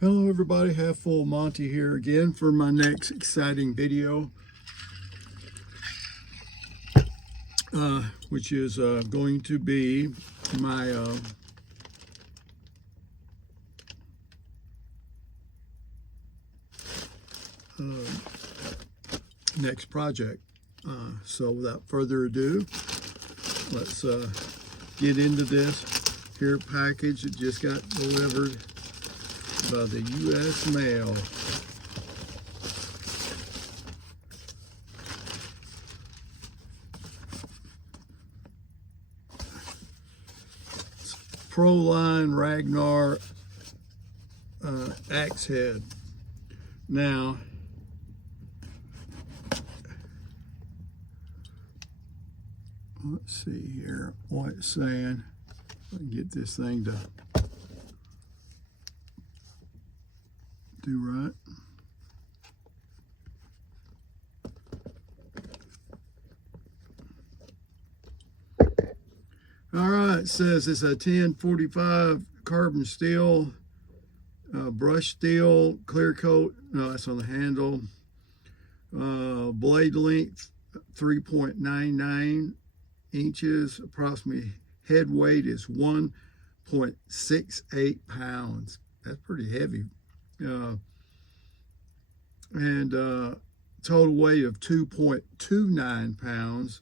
Hello everybody, Half Full Monty here again for my next exciting video, which is going to be my next project. So without further ado, let's get into this here package that just got delivered by the U.S. mail. WATL Ragnar axe head. Now, let's see here what it's saying. I can get this thing to do right. All right, it says it's a 1045 carbon steel, brush steel, clear coat. No, that's on the handle. Blade length 3.99 inches. Approximately head weight is 1.68 pounds. That's pretty heavy. And total weight of 2.29 pounds,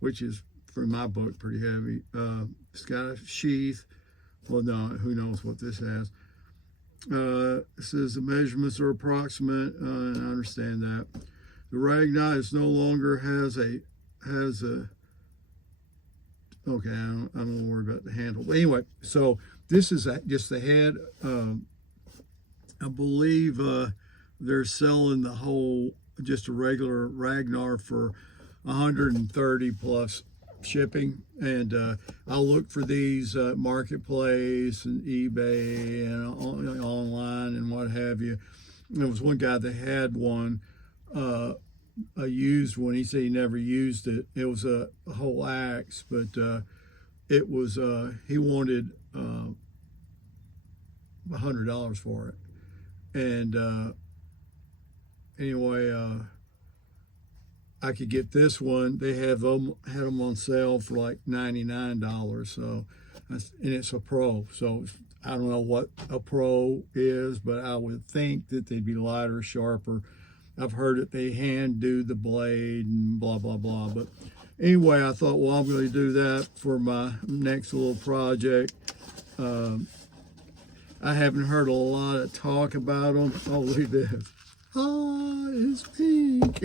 which is, for my book, pretty heavy. It's got a sheath. Well, no, who knows what this has. It says the measurements are approximate, and I understand that. The Ragnar is no longer has a okay, I don't worry about the handle. But anyway, so this is just the head. I believe they're selling the whole, just a regular Ragnar for 130 plus shipping. And I'll look for these Marketplace and eBay and online and what have you. There was one guy that had one, a used one. He said he never used it. It was a whole axe, but it was he wanted $100 for it. And anyway, I could get this one. They had them on sale for like $99. So, and it's a pro. So I don't know what a pro is, but I would think that they'd be lighter, sharper. I've heard that they hand do the blade and blah, blah, blah. But anyway, I thought, well, I'm going to do that for my next little project. I haven't heard a lot of talk about them. Oh, look at this. Oh, it's pink.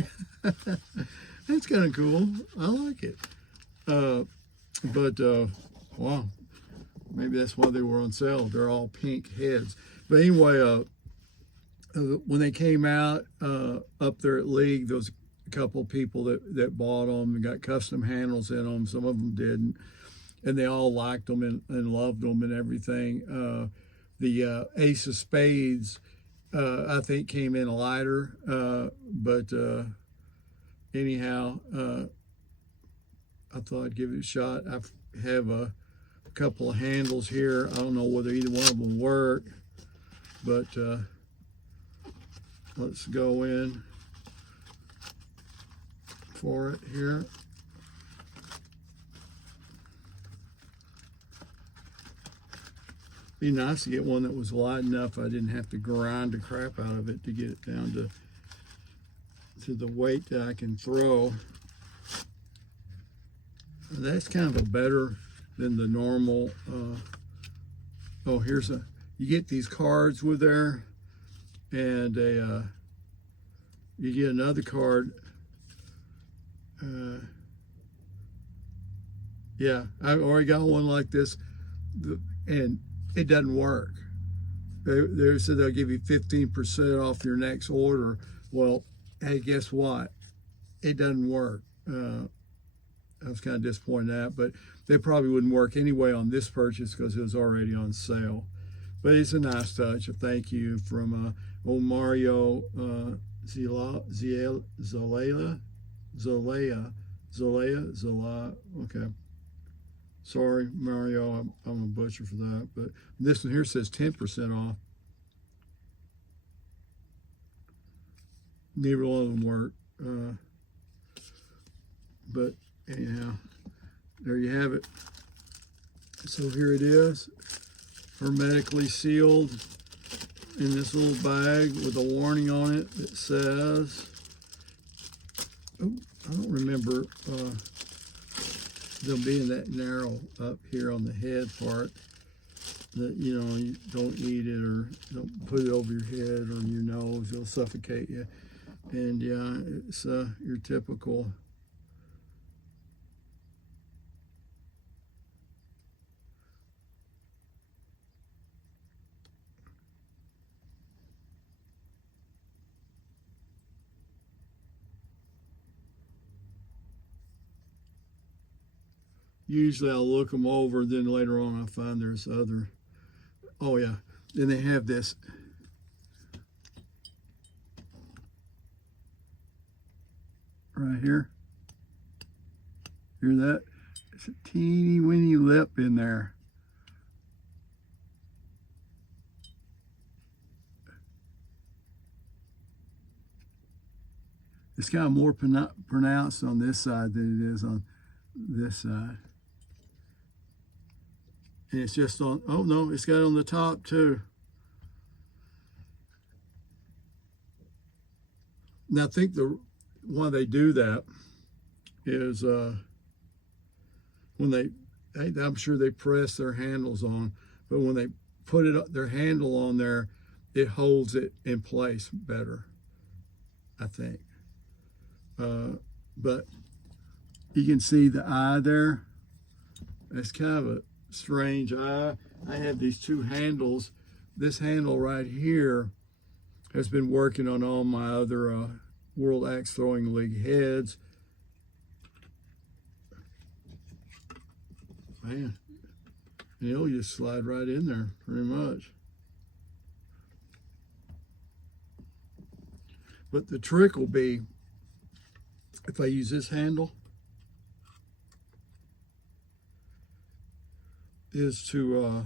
That's kind of cool. I like it. Wow, maybe that's why they were on sale. They're all pink heads. But anyway, when they came out up there at League, there was a couple people that bought them and got custom handles in them. Some of them didn't. And they all liked them and loved them and everything. The Ace of Spades, I think, came in lighter. But anyhow, I thought I'd give it a shot. I have a couple of handles here. I don't know whether either one of them work. But let's go in for it here. Be nice to get one that was light enough I didn't have to grind the crap out of it to get it down to the weight that I can throw. And that's kind of a better than the normal. Oh, here's you get these cards with there, and you get another card. Yeah, I already got one like this, and it doesn't work. They said they'll give you 15% off your next order. Well, hey, guess what? It doesn't work. I was kind of disappointed in that, but they probably wouldn't work anyway on this purchase because it was already on sale. But it's a nice touch. A thank you from old Mario Zalea. Okay. Sorry, Mario, I'm a butcher for that. But this one here says 10% off. neither one of them work. But anyhow, there you have it. So here it is, hermetically sealed in this little bag with a warning on it that says, oh, I don't remember them being that narrow up here on the head part, that, you know, you don't eat it or don't put it over your head or your nose, it'll suffocate you. And yeah, it's your typical usually I'll look them over, then later on I'll find there's other, oh yeah, then they have this right here. Hear that? It's a teeny weeny lip in there. It's kind of more pronounced on this side than it is on this side. And it's just on, oh no, it's got it on the top too. Now I think why they do that is when I'm sure they press their handles on, but when they put their handle on there, it holds it in place better, I think. But you can see the eye there. It's kind of a strange eye. I have these two handles. This handle right here has been working on all my other World Axe Throwing League heads. Man, and it'll just slide right in there pretty much. But the trick will be, if I use this handle, is to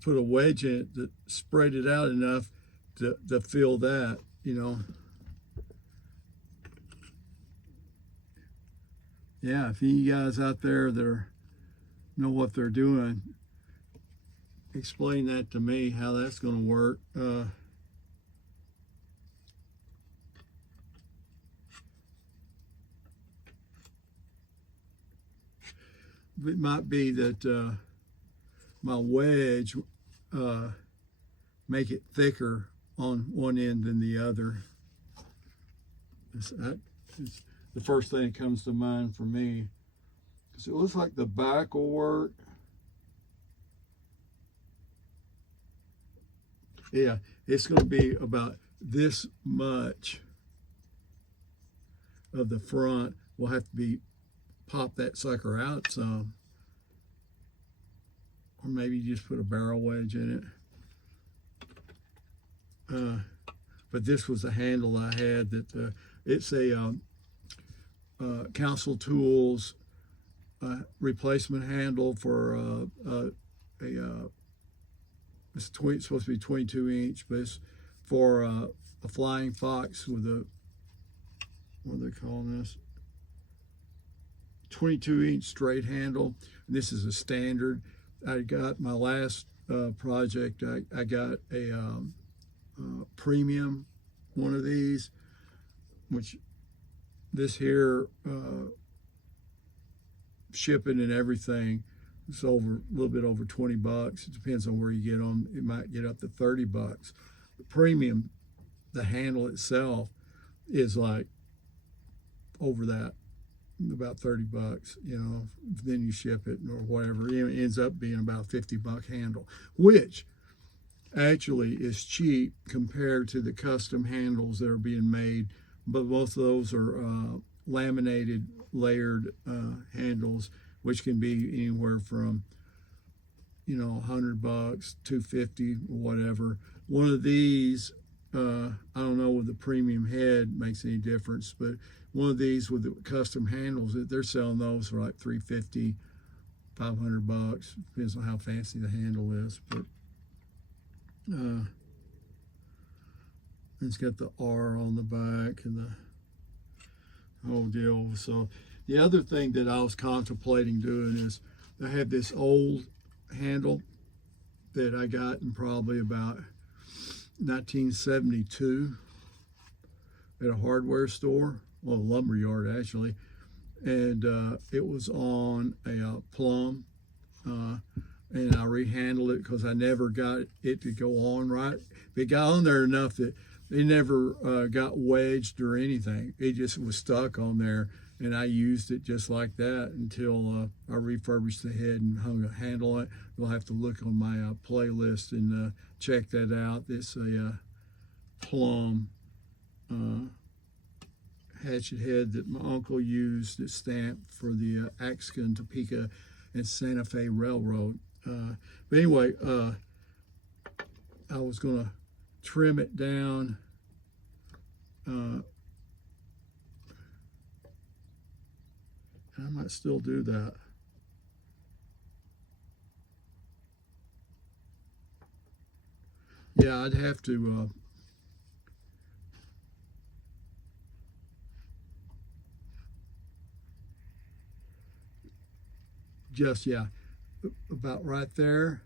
put a wedge in it, to spread it out enough to feel that, you know. Yeah, if you guys out there that know what they're doing, explain that to me, how that's going to work. It might be that my wedge make it thicker on one end than the other. It's the first thing that comes to mind for me. Because it looks like the back will work. Yeah, it's going to be about this much of the front. We'll have to pop that sucker out some. Or maybe just put a barrel wedge in it. But this was the handle I had that it's a Council Tools replacement handle for it's supposed to be 22 inch, but it's for a Flying Fox with a, what are they calling this? 22 inch straight handle. And this is a standard. I got my last project, I got a premium one of these, which this here shipping and everything, it's over a little bit over 20 bucks. It depends on where you get them. It might get up to 30 bucks. The premium, the handle itself is like over that, about 30 bucks, you know, then you ship it or whatever. It ends up being about $50 handle, which actually is cheap compared to the custom handles that are being made. But both of those are laminated, layered handles, which can be anywhere from, you know, $100, $250, whatever. One of these, I don't know if the premium head makes any difference, but one of these with the custom handles, they're selling those for like $350, $500. Depends on how fancy the handle is. But Uh, it's got the R on the back and the whole deal. So the other thing that I was contemplating doing is I have this old handle that I got in probably about 1972 at a hardware store, well, a lumber yard actually, and it was on a plumb, and I rehandled it because I never got it to go on right. It got on there enough that it never got wedged or anything. It just was stuck on there, and I used it just like that until I refurbished the head and hung a handle on it. You'll have to look on my playlist and check that out. It's a plumb hatchet head that my uncle used as stamp for the Axcan, Topeka, and Santa Fe Railroad. But anyway, I was going to trim it down. And I might still do that. Yeah, I'd have to just, yeah, about right there.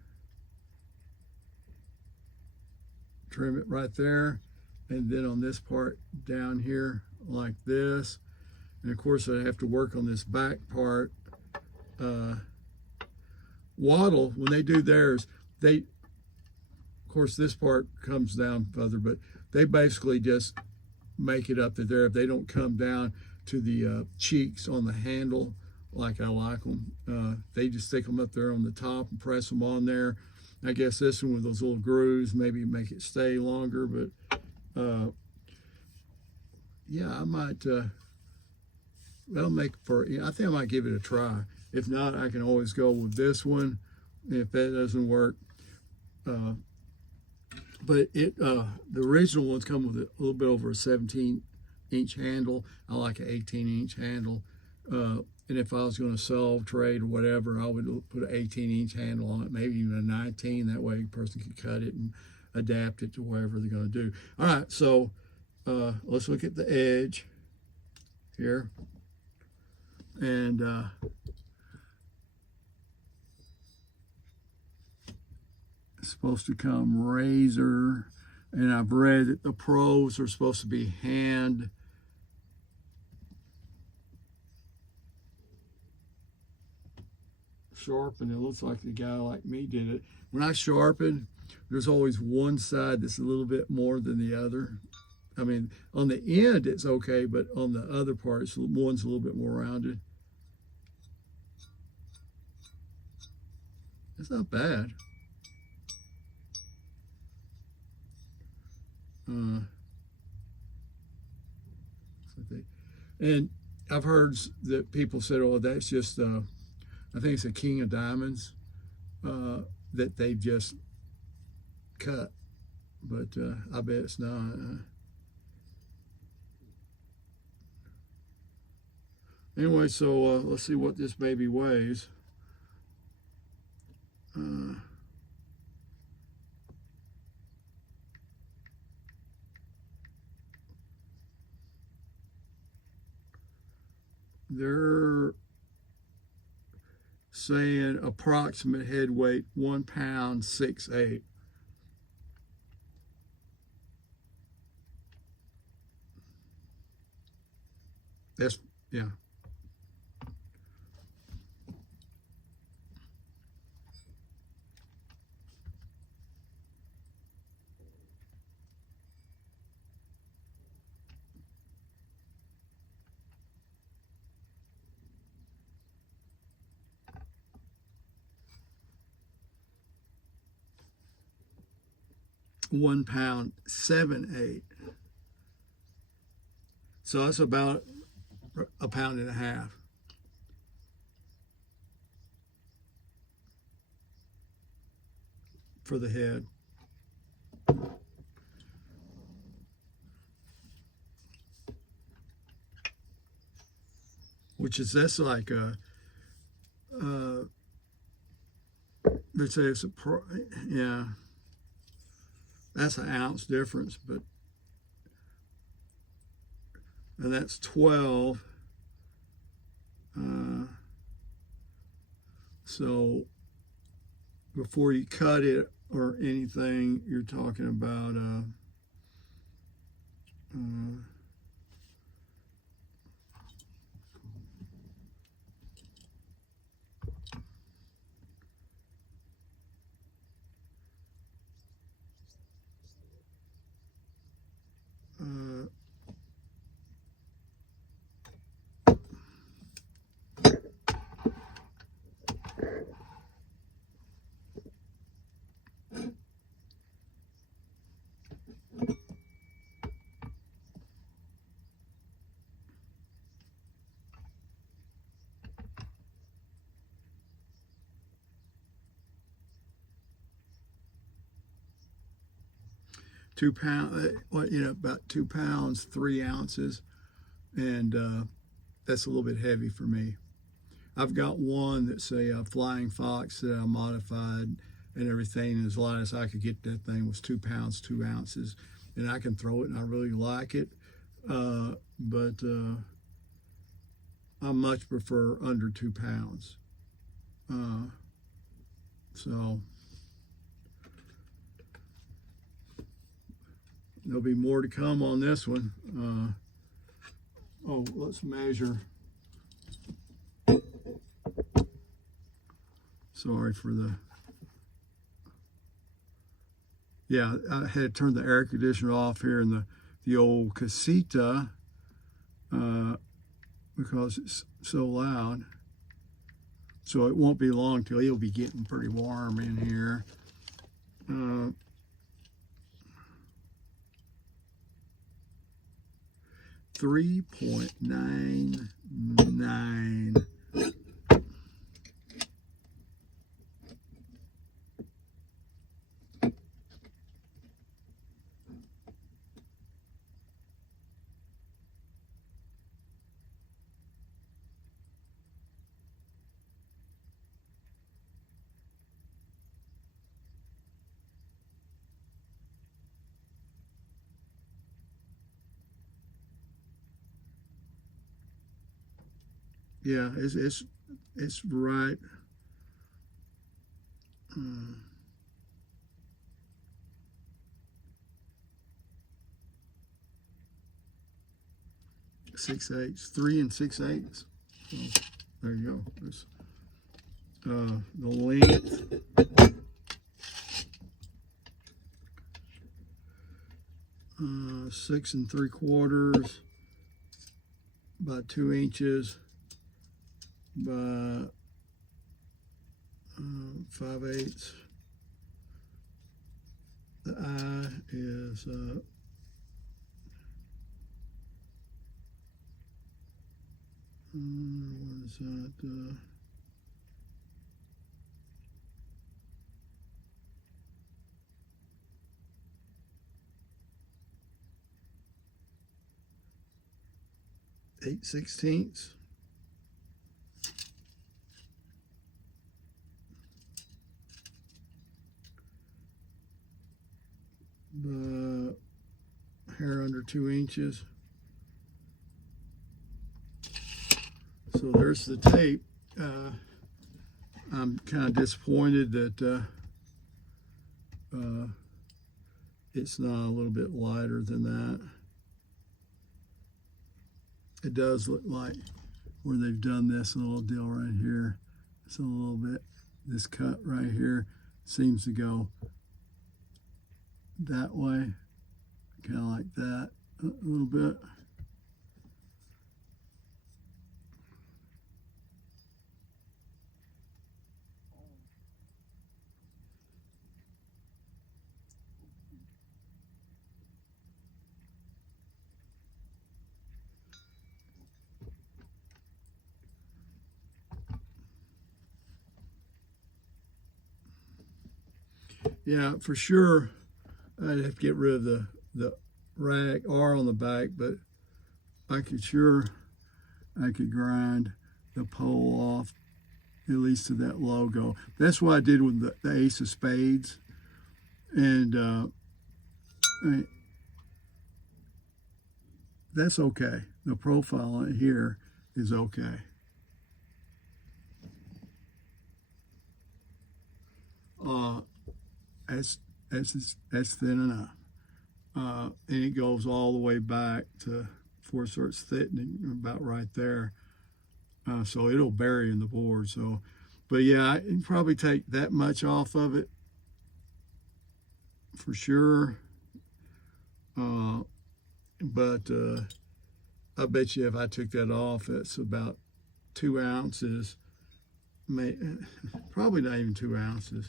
Trim it right there. And then on this part down here like this. And of course I have to work on this back part. WATL, when they do theirs, they, of course this part comes down further, but they basically just make it up to there. If they don't come down to the cheeks on the handle like I like them, they just stick them up there on the top and press them on there. I guess this one with those little grooves maybe make it stay longer, but yeah, I might, that'll make for, I think I might give it a try. If not, I can always go with this one if that doesn't work. But the original ones come with a little bit over a 17-inch handle. I like an 18-inch handle. And if I was going to sell, trade, or whatever, I would put an 18-inch handle on it, maybe even a 19. That way a person could cut it and adapt it to whatever they're going to do. All right, so let's look at the edge here. And it's supposed to come razor. And I've read that the pros are supposed to be hand sharpened. It looks like the guy like me did it. When I sharpen, there's always one side that's a little bit more than the other. I mean, on the end it's okay, but on the other parts, one's a little bit more rounded. It's not bad. And I've heard that people said, "Oh, that's just I think it's a king of diamonds that they've just cut," but I bet it's not. Anyway, so let's see what this baby weighs. They're saying approximate head weight 1 pound 6/8. That's, yeah. £1 7/8. So that's about a pound and a half. For the head. Which is, that's like a, let's say it's a, yeah. That's an ounce difference, but and that's 12. So before you cut it or anything, you're talking about 2 pounds, about 2 pounds, 3 ounces, and that's a little bit heavy for me. I've got one that's a flying fox that I modified and everything, and as light as I could get that thing was 2 pounds, 2 ounces, and I can throw it, and I really like it, but I much prefer under 2 pounds. So there'll be more to come on this one. Oh, let's measure. Sorry for the, yeah, I had to turn the air conditioner off here in the old casita because it's so loud. So it won't be long till it'll be getting pretty warm in here. 3.99. Yeah, it's right. 6/8, 3 6/8. So there you go. There's the length. 6 3/4 by 2 inches by 5/8. The eye is what is that? 8/16. The hair under 2 inches. So there's the tape. I'm kind of disappointed that it's not a little bit lighter than that. It does look like where they've done this little deal right here. It's a little bit, this cut right here seems to go that way, kind of like that a little bit. Yeah, for sure, I'd have to get rid of the rag R on the back, but I could grind the pole off, at least to that logo. That's what I did with the Ace of Spades, and I mean, that's okay. The profile here is okay. That's thin enough. And it goes all the way back to before it starts thickening, about right there. So it'll bury in the board. So, but yeah, I can probably take that much off of it for sure. But I bet you if I took that off, it's about 2 ounces. Probably not even 2 ounces.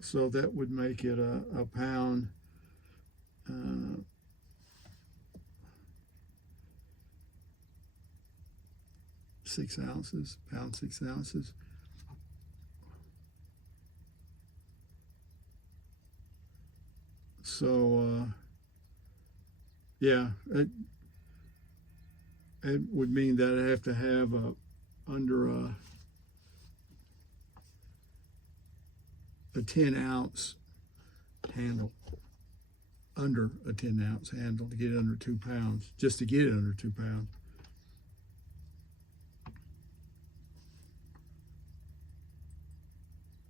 So that would make it a pound. 6 ounces, pound 6 ounces. So yeah, it would mean that I have to have under a 10-ounce handle, under a 10-ounce handle to get it under 2 pounds, just to get it under 2 pounds.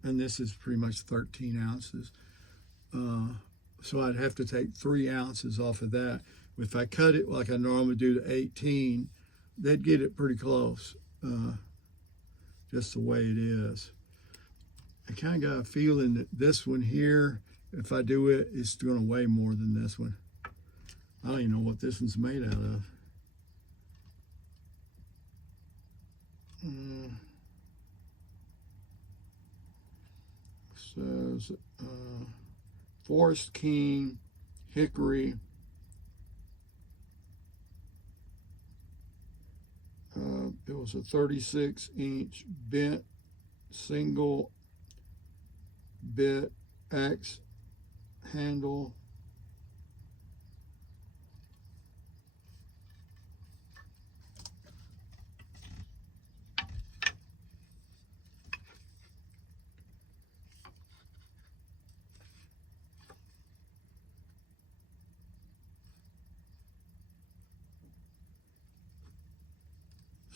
And this is pretty much 13 ounces. So I'd have to take 3 ounces off of that. If I cut it like I normally do to 18, they'd get it pretty close, just the way it is. I kind of got a feeling that this one here, if I do it, it's going to weigh more than this one. I don't even know what this one's made out of. Says Forest King hickory. It was a 36-inch bent single bit axe handle.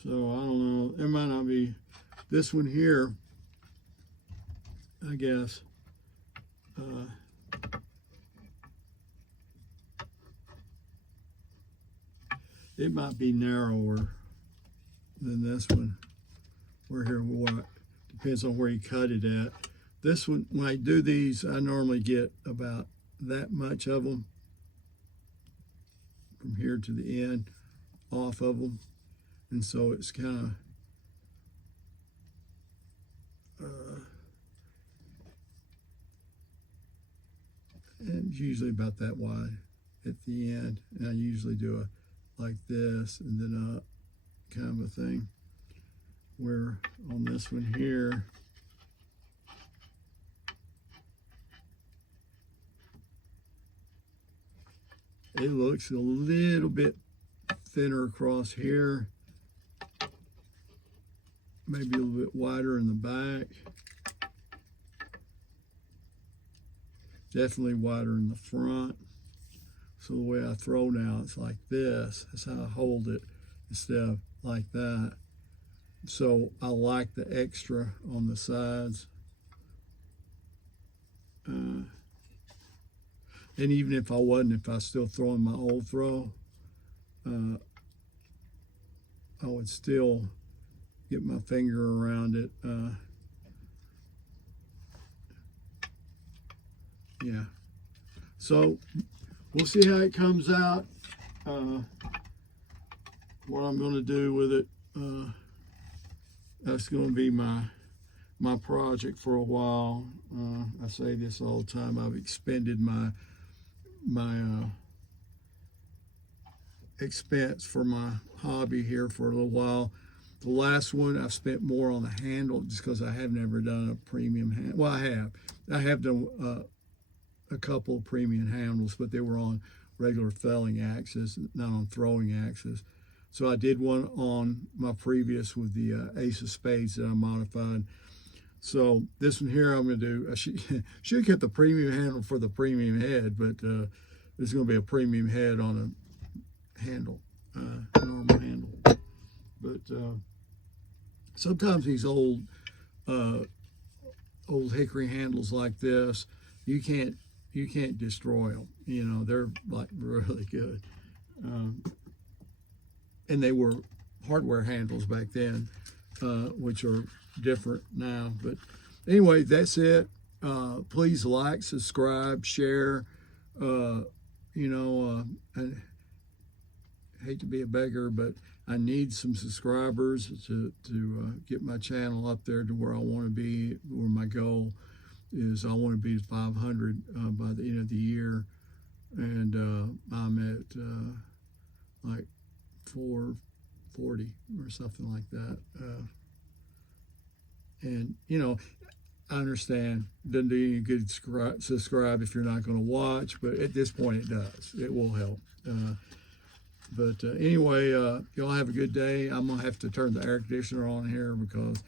So I don't know, it might not be this one here, I guess. It might be narrower than this one. Where here, what depends on where you cut it at. This one, when I do these, I normally get about that much of them from here to the end off of them. And so it's kind of, and it's usually about that wide at the end. And I usually do a like this and then up kind of a thing. Where on this one here, it looks a little bit thinner across here. Maybe a little bit wider in the back. Definitely wider in the front. So the way I throw now, it's like this. That's how I hold it instead of like that. So I like the extra on the sides. And even if I wasn't, if I was still throwing my old throw, I would still get my finger around it. Yeah. So we'll see how it comes out. What I'm going to do with it. That's going to be my project for a while. I say this all the time. I've expended my expense for my hobby here for a little while. The last one I've spent more on the handle just because I have never done a premium handle. Well, I have done a couple of premium handles, but they were on regular felling axes, not on throwing axes. So I did one on my previous with the Ace of Spades that I modified. So this one here, I'm going to do, I should get the premium handle for the premium head, but there's going to be a premium head on a handle, normal handle. But sometimes these old hickory handles like this, you can't destroy them. You know, they're like really good. And they were hardware handles back then, which are different now. But anyway, that's it. Please like, subscribe, share. I hate to be a beggar, but I need some subscribers to get my channel up there to where I want to be, where my goal is. I want to be 500 by the end of the year. And I'm at like 440 or something like that. And, you know, I understand, doesn't do you any good subscribe if you're not going to watch, but at this point it does. It will help. But anyway, y'all have a good day. I'm going to have to turn the air conditioner on here because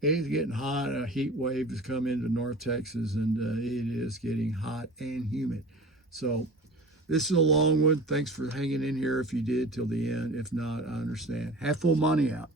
it's getting hot. A heat wave has come into North Texas, and it is getting hot and humid. So this is a long one. Thanks for hanging in here if you did till the end. If not, I understand. Half full money out.